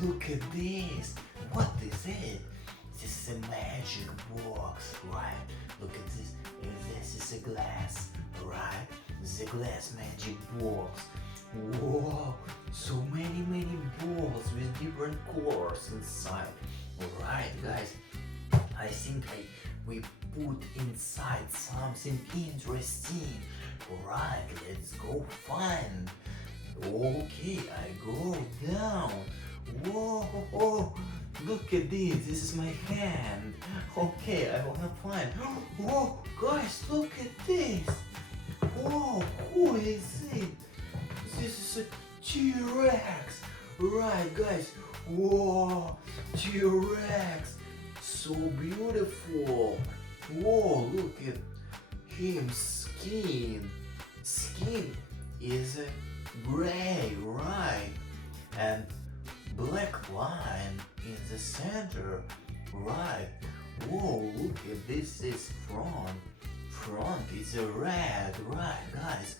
Look at this. What is it? This is a magic box, right? Look at this. And this is a glass, right? This is a glass magic box. Whoa! So many balls with different colors inside. Alright, guys. I think we put inside something interesting. Alright, let's go find. Okay, I go down. Whoa, look at this. This is my hand. Okay, I wanna find. Whoa, guys, look at this. Whoa, who is it? This is a T-Rex. Right, guys. Whoa, T-Rex. So beautiful. Whoa, look at him skin. Skin is gray, right? And black line in the center, right? Whoa, look at this is front. Front is a red, right, guys?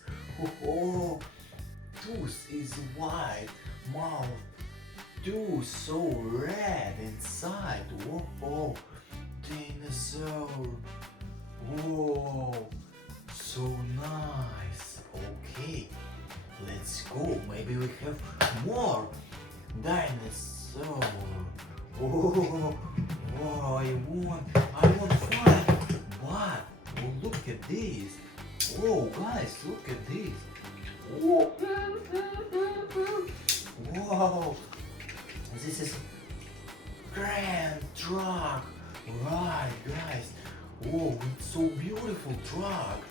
Oh, tooth is white, mouth too so red inside. Whoa, dinosaur. Whoa, so nice. Okay, let's go. Maybe we have more dinosaur. Whoa, I want find. What? Oh, look at this. Whoa, guys, look at this. Whoa. Whoa. This is grand truck. Right, guys. Whoa, it's so beautiful truck.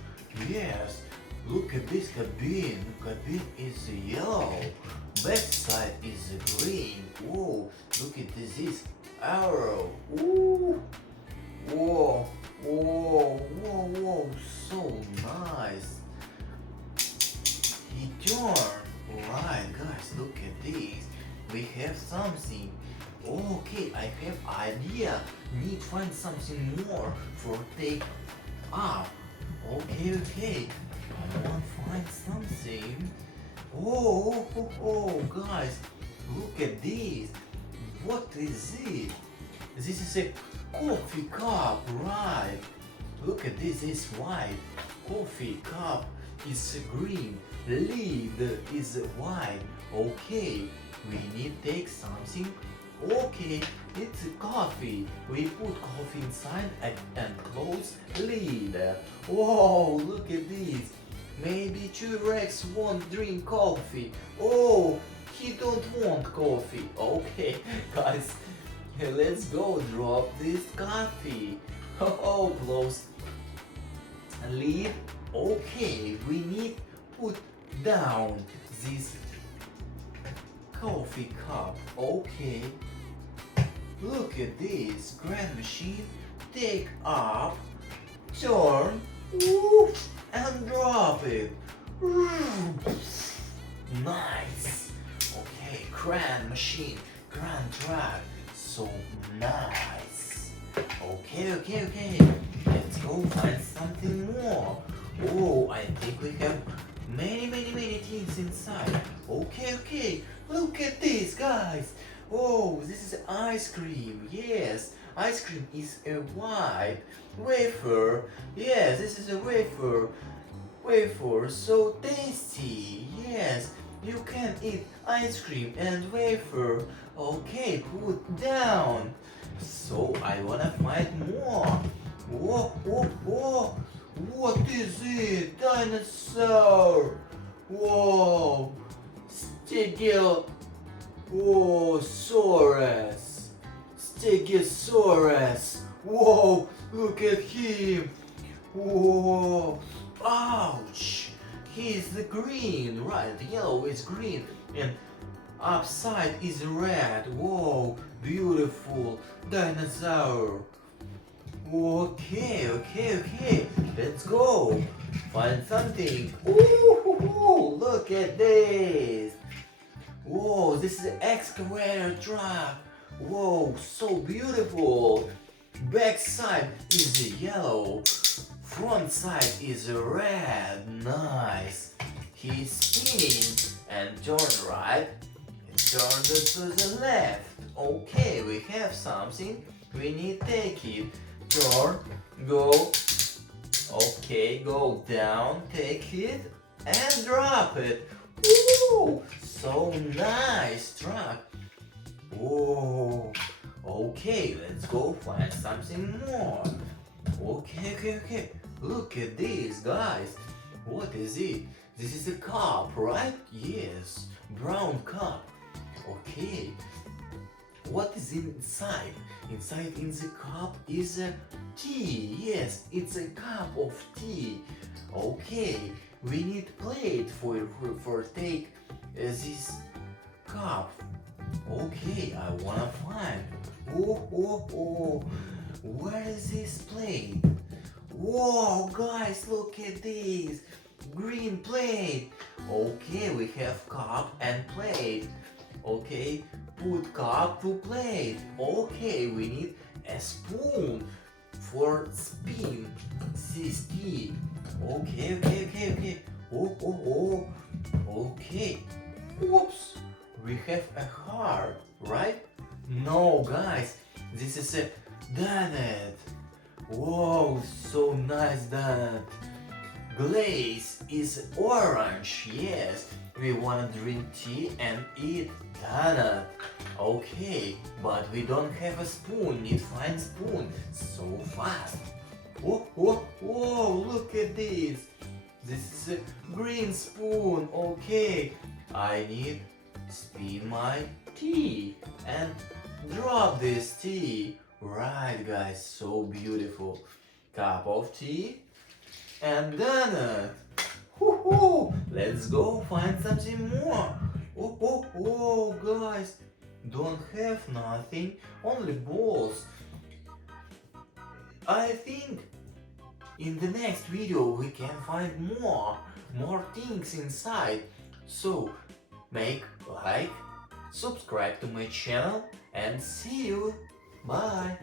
Yes. Look at this cabin. Cabin is yellow. Backside is green. Whoa, look at this arrow. Ooh. Whoa, so nice. He turned. Right, guys, look at this. We have something. Okay, I have idea. Need find something more for take up. Okay. I want find something. Oh, guys, look at this. What is it? This is a coffee cup, right? Look at this, it's white. Coffee cup is green. Lid is white. Okay, we need take something. Okay, it's coffee. We put coffee inside and close lid. Whoa, look at this. Maybe T-Rex won't drink coffee. Oh, he don't want coffee. Okay, guys, let's go drop this coffee. Oh, close lid. Okay, we need put down this coffee cup. Okay, look at this grand machine. Take up, turn, woof, and drop it. Nice. Okay, grand machine, grand truck. So nice. Okay. Let's go find something more. Oh, I think we have many things inside. Okay. Look at this, guys. Oh, this is ice cream. Yes, ice cream is a white wafer. Yes, this is a wafer. Wafer, so tasty. Yes, you can eat ice cream and wafer. Okay, put down. So I wanna find more. Whoa. What is it? Dinosaur. Whoa. Stegio. Whoa, Saurus. Stegosaurus. Whoa, look at him. Whoa. Ouch. He's the green, right? The yellow is green and upside is red. Whoa, beautiful dinosaur. Okay. Let's go. Find something. Ooh, look at this. Whoa, this is an excavator truck. Whoa, so beautiful. Back side is yellow. Front side is red. Nice. He's spinning and turn right. Turn it to the left. Okay, we have something. We need take it. Turn, go. Okay, go down, take it, and drop it. Woo! So nice truck. Whoa. Okay, let's go find something more. Okay. Look at this, guys. What is it? This is a cup, right? Yes, brown cup. Okay. What is inside? Inside in the cup is a tea. Yes, it's a cup of tea. Okay, we need plate for take this cup. Okay, I wanna find. Oh. Where is this plate? Whoa, guys, look at this. Green plate. Okay, we have cup and plate. Okay, put cup to plate. Okay, we need a spoon for spin this tea. Okay. Oh. Okay. Whoops. We have a heart, right? No, guys. This is a donut. Whoa, so nice donut. Glaze is orange, yes. We wanna drink tea and eat donut. Okay, but we don't have a spoon. Need find spoon so fast. Whoa, look at this. This is a green spoon. Okay, I need spin my tea and drop this tea. Right, guys, so beautiful. Cup of tea and donut. Woohoo! Let's go find something more. Oh, guys, don't have nothing, only balls. I think in the next video we can find more things inside. So make like, subscribe to my channel and see you. Bye.